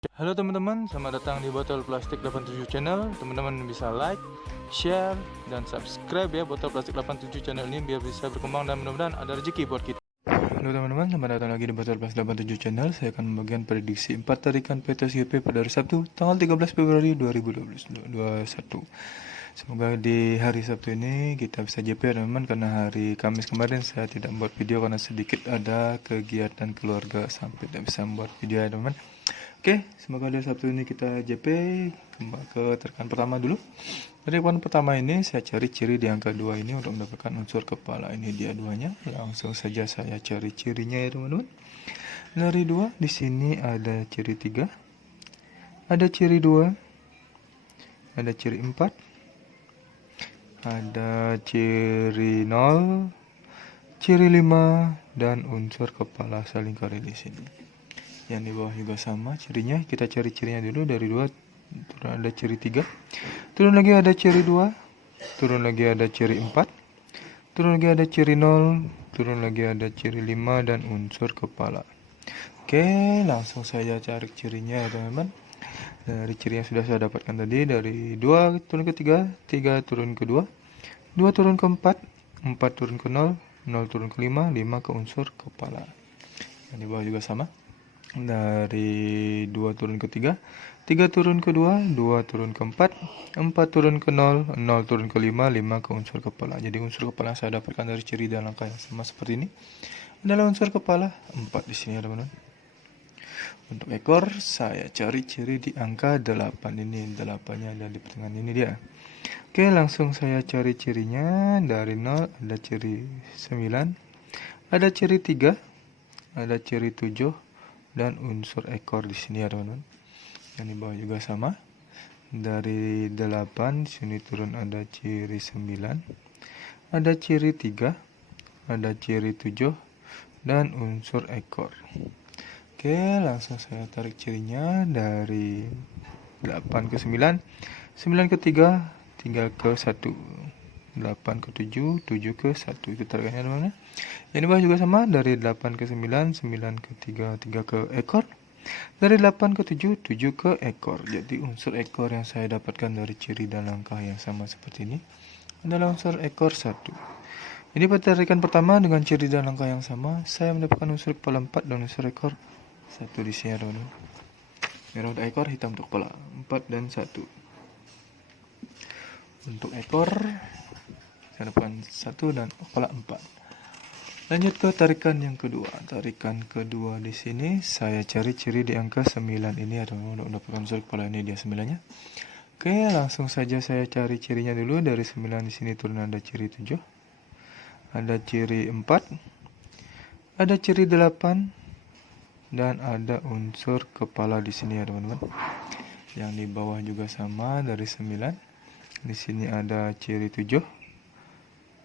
Halo teman-teman, selamat datang di Botol Plastik 87 Channel. Teman-teman bisa like, share, dan subscribe ya Botol Plastik 87 Channel ini biar bisa berkembang dan mudah-mudahan ada rezeki buat kita. Halo teman-teman, selamat datang lagi di Botol Plastik 87 Channel. Saya akan membagikan prediksi 4 tarikan PTSGP pada hari Sabtu, tanggal 13 Februari 2021. Semoga di hari Sabtu ini kita bisa JP teman-teman, karena hari Kamis kemarin saya tidak membuat video karena sedikit ada kegiatan keluarga sampai tidak bisa membuat video ya teman-teman. Oke, semoga di Sabtu ini kita JP. Kembali ke tarikan pertama dulu. Tarikan pertama ini saya cari ciri di angka 2 ini untuk mendapatkan unsur kepala. Ini dia duanya. Langsung saja saya cari cirinya ya teman-teman. Dari 2 di sini ada ciri 3, ada ciri 2, ada ciri 4, ada ciri 0, ciri 5, dan unsur kepala selingkari di sini. Yang di bawah juga sama cirinya. Kita cari cirinya dulu. Dari 2 turun ada ciri 3, turun lagi ada ciri 2, turun lagi ada ciri 4, turun lagi ada ciri 0, turun lagi ada ciri 5, dan unsur kepala. Oke, langsung saja cari cirinya ya teman-teman. Dari ciri yang sudah saya dapatkan tadi, dari 2 turun ke 3, 3 turun ke 2, 2 turun ke 4, 4 turun ke 0, 0 turun ke 5, 5 ke unsur kepala. Yang di bawah juga sama. Dari 2 turun ke 3, 3 turun ke 2, 2 turun ke 4, 4 turun ke 0, 0 turun ke 5, 5 ke unsur kepala. Jadi unsur kepala yang saya dapatkan dari ciri dan langkah yang sama seperti ini adalah unsur kepala 4 di sini ya teman-teman. Untuk ekor saya cari ciri di angka 8 ini. 8-nya ada di pertengahan ini dia. Oke, langsung saya cari cirinya. Dari 0 ada ciri 9, ada ciri 3, ada ciri 7, dan unsur ekor di sini ya teman-teman. Yang di bawah juga sama. Dari 8 di sini turun ada ciri 9, ada ciri 3, ada ciri 7, dan unsur ekor. Oke, langsung saya tarik cirinya. Dari 8 ke 9, 9 ke 3, 3 ke 1, 8 ke 7, 7 ke 1. Itu tarikannya teman-teman. Yang di bawah juga sama. Dari 8 ke 9, 9 ke 3, 3 ke ekor. Dari 8 ke 7, 7 ke ekor. Jadi unsur ekor yang saya dapatkan dari ciri dan langkah yang sama seperti ini adalah unsur ekor 1. Ini pada tarikan pertama dengan ciri dan langkah yang sama, saya mendapatkan unsur kepala 4 dan unsur ekor 1 di sini teman-teman. Merah untuk ekor, hitam untuk kepala 4 dan 1. Untuk ekor saya dapatkan 1 dan kepala 4. Lanjut ke tarikan yang kedua. Tarikan kedua di sini saya cari ciri di angka 9 ini ya teman-teman, untuk mendapatkan unsur kepala ini dia 9-nya. Oke, langsung saja saya cari cirinya dulu. Dari 9 di sini turun ada ciri 7, ada ciri 4, ada ciri 8, dan ada unsur kepala di sini ya teman-teman. Yang di bawah juga sama. Dari 9 di sini ada ciri 7,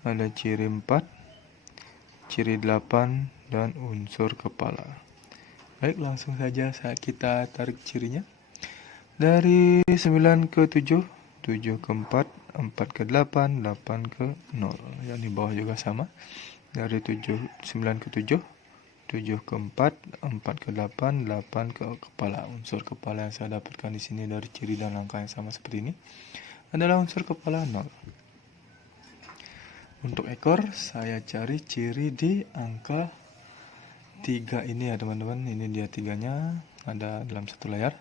ada ciri 4, ciri 8, dan unsur kepala. Baik, langsung saja kita tarik cirinya. Dari 9 ke 7, 7 ke 4, 4 ke 8, 8 ke 0. Yang di bawah juga sama. Dari 9 ke 7, 7 ke 4, 4 ke 8, 8 ke kepala. Unsur kepala yang saya dapatkan di sini dari ciri dan langkah yang sama seperti ini adalah unsur kepala 0. Untuk ekor saya cari ciri di angka 3 ini ya teman-teman. Ini dia 3-nya ada dalam satu layar.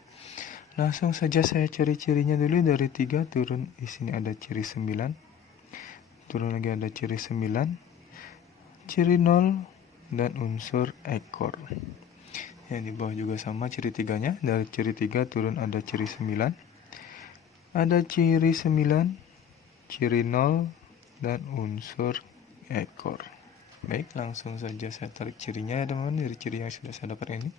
Langsung saja saya cari cirinya dulu. Dari 3 turun di sini ada ciri 9, turun lagi ada ciri 9, ciri 0, dan unsur ekor. Yang di bawah juga sama ciri 3-nya. Dari ciri 3 turun ada ciri 9, ada ciri 9, ciri 0, dan unsur ekor. Baik, langsung saja saya tarik cirinya ya teman-teman. Dari ciri yang sudah saya dapatkan ini.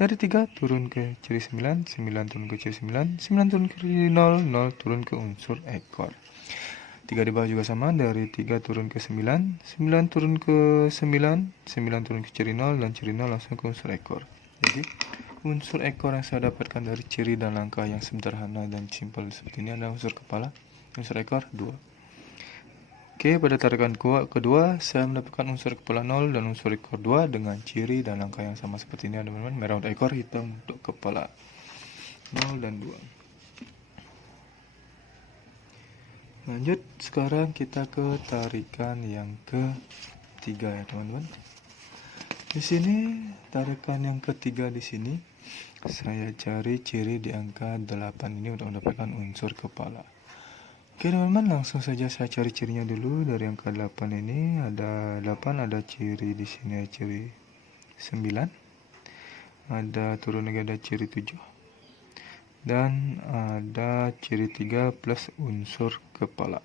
Dari 3 turun ke ciri 9, 9 turun ke ciri 9, 9 turun ke ciri 0, 0 turun ke unsur ekor. 3 di bawah juga sama. Dari 3 turun ke 9, 9 turun ke 9, 9 turun ke ciri 0, dan ciri 0 langsung ke unsur ekor. Jadi unsur ekor yang saya dapatkan dari ciri dan langkah yang sederhana dan simpel seperti ini adalah unsur kepala, unsur ekor 2. Oke, pada tarikan kedua saya mendapatkan unsur kepala 0 dan unsur ekor 2 dengan ciri dan langkah yang sama seperti ini teman-teman. Merah untuk ekor, hitam untuk kepala. 0 dan 2. Lanjut, sekarang kita ke tarikan yang ketiga ya teman-teman. Di sini tarikan yang ketiga di sini saya cari ciri di angka 8 ini untuk mendapatkan unsur kepala. Oke teman-teman, langsung saja saya cari cirinya dulu. Dari angka 8 ini ada 8, ada ciri di sini, ada ciri 9. Ada turun lagi, ada ciri 7. Dan ada ciri 3 plus unsur kepala.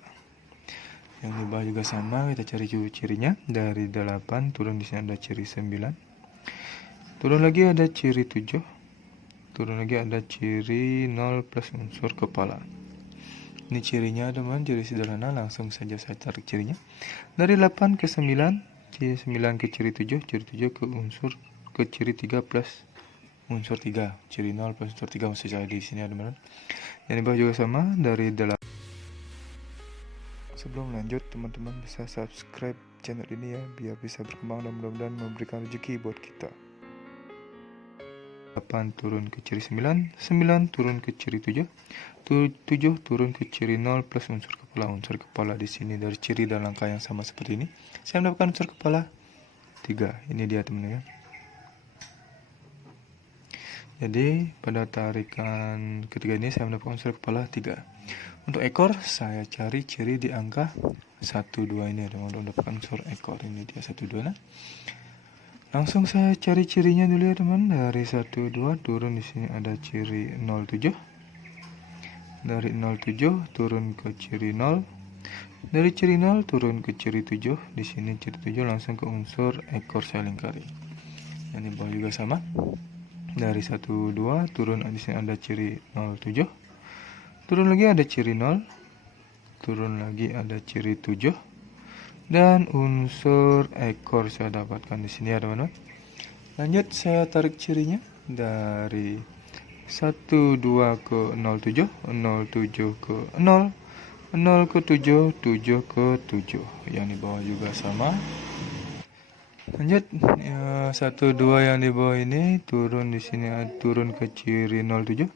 Yang di bawah juga sama, kita cari cirinya. Dari 8 turun di sini ada ciri 9. Turun lagi ada ciri 7. Turun lagi ada ciri 0 plus unsur kepala. Ini cirinya teman, ciri sederhana, langsung saja saya tarik cirinya. Dari 8 ke 9, ciri 9 ke ciri 7, ciri 7 ke ciri 3 plus unsur 3, ciri 0 plus unsur 3 masih saya di sini ya teman-teman. Yang di bawah juga sama, dari 8. Sebelum lanjut, teman-teman bisa subscribe channel ini ya, biar bisa berkembang dan mudah-mudahan memberikan rezeki buat kita. 8 turun ke ciri 9, 9 turun ke ciri 7, 7 turun ke ciri 0 plus unsur kepala. Unsur kepala di sini dari ciri dan langkah yang sama seperti ini. Saya mendapatkan unsur kepala 3. Ini dia teman-teman ya. Jadi pada tarikan ketiga ini saya mendapatkan unsur kepala 3. Untuk ekor saya cari ciri di angka 1, 2 ini ada untuk mendapatkan unsur ekor. Ini dia 1, 2. Nah, langsung saya cari cirinya dulu ya teman. Dari 1, 2 turun di sini ada ciri 07. Dari 07 turun ke ciri 0. Dari ciri 0 turun ke ciri 7. Di sini ciri 7 langsung ke unsur ekor saya lingkari. Yang di bawah juga sama. Dari 1, 2 turun di sini ada ciri 07. Turun lagi ada ciri 0. Turun lagi ada ciri 7. Dan unsur ekor saya dapatkan di sini ya teman-teman. Lanjut saya tarik cirinya dari 1, 2 ke 07, 07 ke 0, 0 ke 7, 7 ke 7. Yang di bawah juga sama. Lanjut, 1, 2 yang di bawah ini turun di sini, turun ke ciri 07.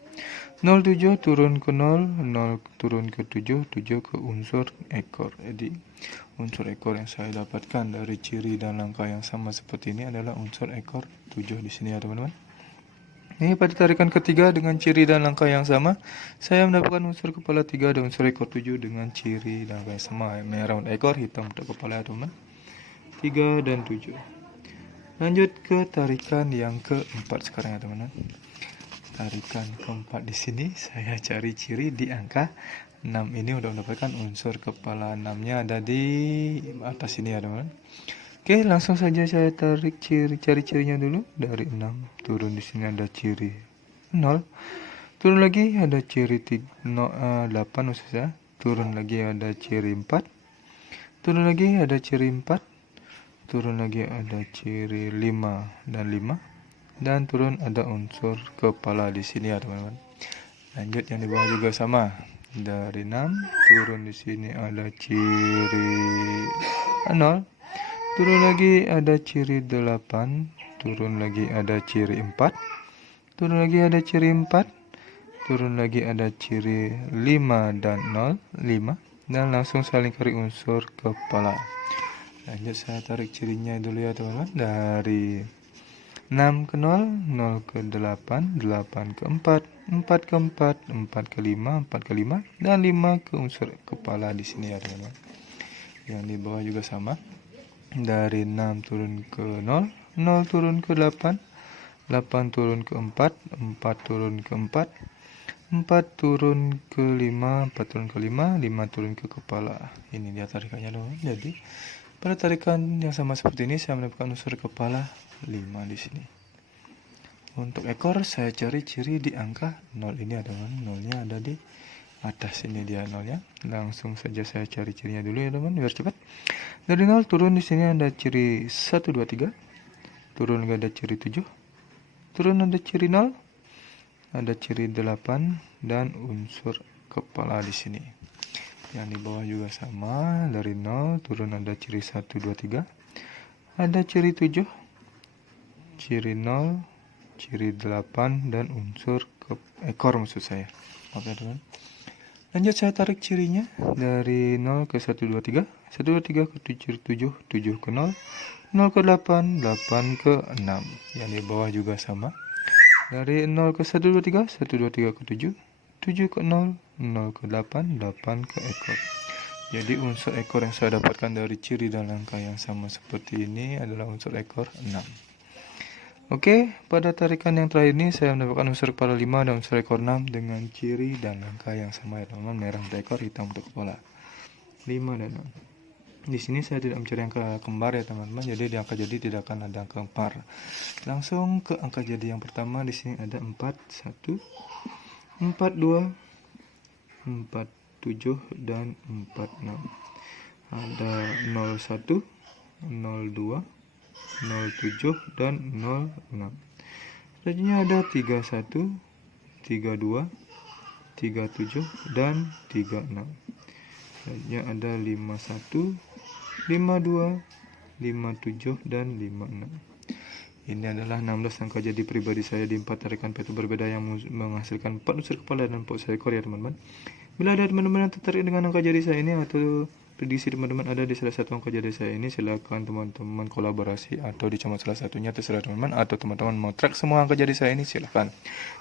07 turun ke 0, 0 turun ke 7, 7 ke unsur ekor. Jadi unsur ekor yang saya dapatkan dari ciri dan langkah yang sama seperti ini adalah unsur ekor 7 di sini ya teman-teman. Ini pada tarikan ketiga dengan ciri dan langkah yang sama, saya mendapatkan unsur kepala 3 dan unsur ekor 7 dengan ciri dan langkah yang sama. Merah untuk ekor, hitam untuk kepala ya teman-teman. 3 dan 7. Lanjut ke tarikan yang keempat sekarang ya teman-teman. Tarikan keempat di sini saya cari ciri di angka 6 ini untuk mendapatkan unsur kepala 6-nya ada di atas ini ya teman-teman. Oke, langsung saja saya tarik cari cirinya dulu. Dari 6 turun di sini ada ciri 0. Turun lagi ada ciri 8 maksudnya. Turun lagi ada ciri 4. Turun lagi ada ciri 4. Turun lagi ada ciri 5 dan 5. Dan turun ada unsur kepala di sini ya teman-teman. Lanjut yang di bawah juga sama. Dari 6 turun di sini ada ciri 0. Turun lagi ada ciri 8. Turun lagi ada ciri 4. Turun lagi ada ciri 4. Turun lagi ada ciri 5 dan 0, 5. Dan langsung saling lingkari unsur kepala. Lanjut saya tarik cirinya dulu ya teman-teman. Dari 6 ke 0, 0 ke 8, 8 ke 4, 4 ke 4, 4 ke 5, 4 ke 5, dan 5 ke unsur kepala di sini ya teman-teman. Yang di bawah juga sama. Dari 6 turun ke 0, 0 turun ke 8, 8 turun ke 4, 4 turun ke 4, 4 turun ke 5, 4 turun ke 5, 5 turun ke kepala. Ini dia tarikannya teman-teman. Jadi pada tarikan yang sama seperti ini saya mendapatkan unsur kepala 5 di sini. Untuk ekor saya cari ciri di angka 0 ini ada teman. 0-nya ada di atas ini dia 0-nya. Langsung saja saya cari cirinya dulu ya teman biar cepat. Dari 0 turun di sini ada ciri 1 2 3. Turun ada ciri 7. Turun ada ciri 0. Ada ciri 8 dan unsur kepala di sini. Yang di bawah juga sama. Dari 0 turun ada ciri 1 2 3. Ada ciri 7. Ciri 0, ciri 8 dan unsur ekor maksud saya. Oke teman. Lanjut saya tarik cirinya dari 0 ke 1, 2, 3, 1, 2, 3 ke 7, 7 ke 0, 0 ke 8, 8 ke 6. Yang di bawah juga sama. Dari 0 ke 1, 2, 3, 1, 2, 3 ke 7, 7 ke 0, 0 ke 8, 8 ke ekor. Jadi unsur ekor yang saya dapatkan dari ciri dan angka yang sama seperti ini adalah unsur ekor 6. Oke, pada tarikan yang terakhir ini saya mendapatkan unsur kepala 5 dan unsur ekor 6 dengan ciri dan angka yang sama ya teman-teman. Merah untuk ekor, hitam untuk kepala. 5 dan 6. Di sini saya tidak mencari angka kembar ya teman-teman. Jadi di angka jadi tidak akan ada angka kembar. Langsung ke angka jadi yang pertama. Di sini ada 4, 1, 4, 2, 4, 7 dan 4, 6. Ada 0, 1, 0, 2, 07 dan 06. Selanjutnya ada 31, 32, 37 dan 36. Selanjutnya ada 51, 52, 57 dan 56. Ini adalah 16 angka jadi pribadi saya di 4 tarikan peta berbeda yang menghasilkan 4 unsur kepala dan 4 unsur ekor ya teman-teman. Bila ada teman-teman yang tertarik dengan angka jadi saya ini atau prediksi teman-teman ada di salah satu angka jadi saya ini, silakan teman-teman kolaborasi atau dicomot salah satunya, terserah teman-teman. Atau teman-teman mau track semua angka jadi saya ini, silakan.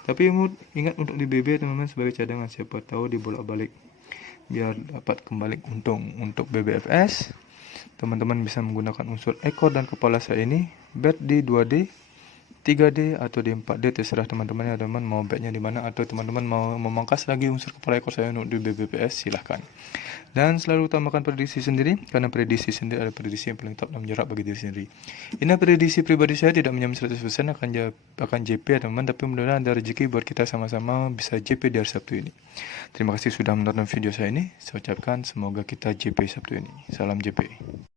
Tapi ingat untuk di BB teman-teman sebagai cadangan, siapa tahu dibolak-balik biar dapat kembali untung. Untuk BBFS teman-teman bisa menggunakan unsur ekor dan kepala saya ini, bet di 2D, 3D atau di 4D, terserah teman-teman ya teman, mau betnya di mana, atau teman-teman mau memangkas lagi unsur kepala ekor saya untuk di BBPS, silahkan. Dan selalu utamakan prediksi sendiri, karena prediksi sendiri adalah prediksi yang paling top dan menjarak bagi diri sendiri. Ini prediksi pribadi saya tidak menjamin 100% akan JP ya teman, tapi mudah-mudahan ada rezeki buat kita sama-sama bisa JP di hari Sabtu ini. Terima kasih sudah menonton video saya ini. Saya ucapkan semoga kita JP Sabtu ini. Salam JP.